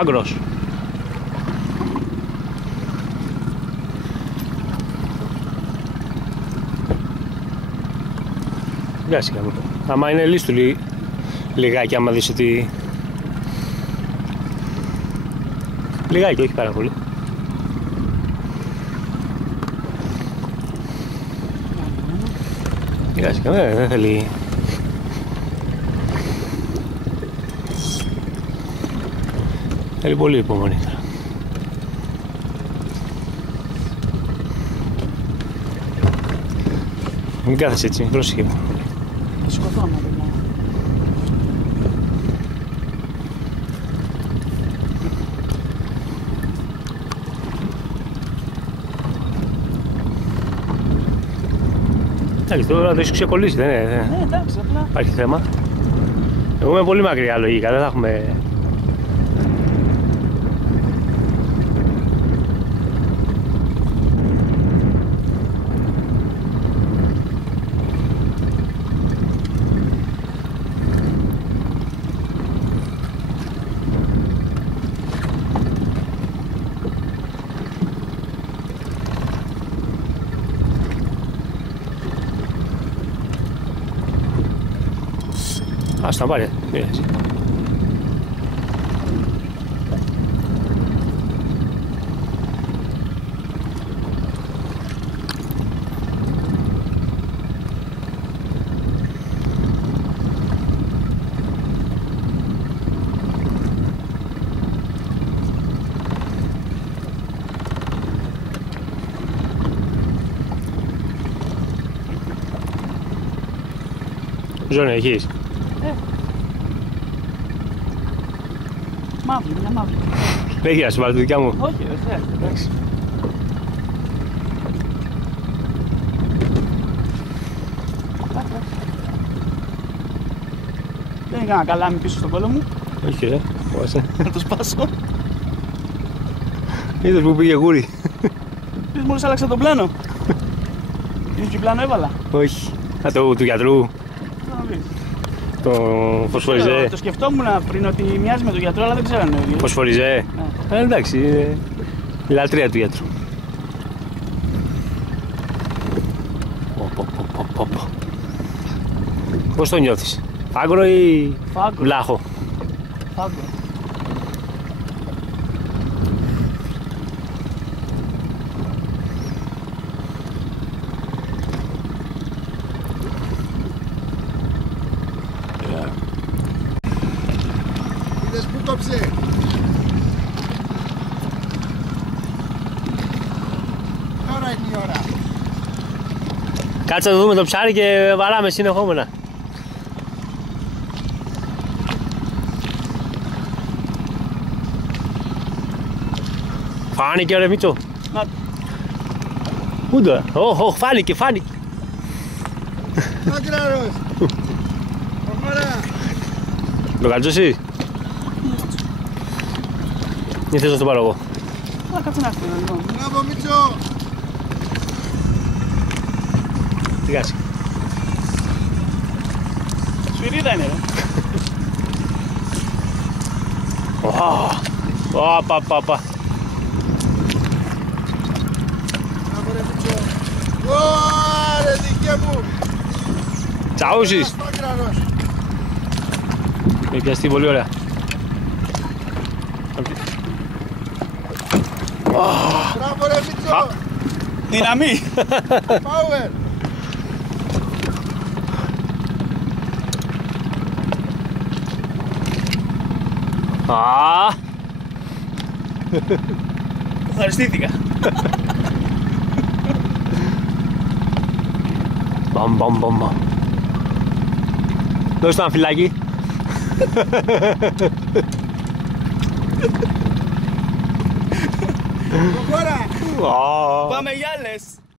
Άγκρος. Γεια σιγά. Άμα είναι λίστου λιγάκι, άμα δεις ότι... Λιγάκι, όχι πάρα πολύ. Γεια σιγά, δεν θέλει... Θέλει πολύ υπομονή τώρα. Μην κάθεσαι έτσι, πρόσεχε μου. Θα σκοτώ άμα δεν κάνω. Εντάξει, τώρα το έχεις ξεκολλήσει, δεν είναι? Ναι, εντάξει, απλά. Υπάρχει θέμα. Εγώ είμαι πολύ μακριά λογικά, δεν θα έχουμε... Ας τα πάρει, μοιράζει. Ζώνη έχεις? Μαύρη, μια μαύρη. Δεν έχει να σου βάλει τη δικιά μου. Όχι, δεν χρειάζεται. Εντάξει. Δεν έκανα καλάμι πίσω στον κόλλο μου. Όχι κύριε, φοβάσαι. Να το σπάσω. Είδες που πήγε γούρι. Πες μόλις άλλαξα το πλάνο. Είναι και πλάνο έβαλα. Όχι. Α, του γιατρού. Να δεις. Το φωσφοριζέ. Το σκεφτόμουν πριν ότι μοιάζει με τον γιατρό, αλλά δεν ξέρω αν είναι ο ίδιος. Φωσφοριζέ. Ναι. Εντάξει, είναι η λατρεία του γιατρού. Πώς το νιώθεις? Φάγκρο ή Φάγκρο. βλάχο? Φάγκρο. Είδες που κόψε? Τώρα είναι η ώρα. Κάτσε να δούμε το ψάρι και βαράμε συνεχόμενα. Φάνηκε ρε Μίτσο. Να, Ούτε. Ωχ, φάνηκε. Άγκραρος. Προχώρα. Το κάτσε εσύ. Ή θες να το πάρω εγώ? να κάτσε να έρθει λοιπόν. Μπράβο Μίτσο. Σιγά. Σφυρίδα είναι ρε. Πα. Μπράβο ρε Μίτσο. Ωρε δικέ μου. Τσαούσις. Άγκραρος. Με πιαστεί πολύ ωραία. Μπράβο ρε Μίτσο. Δύναμη. Power. Ευχαριστήθηκα. Μπαμ. Δώσε το ένα φυλάκι. Προχώρα. Πάμε για άλλες.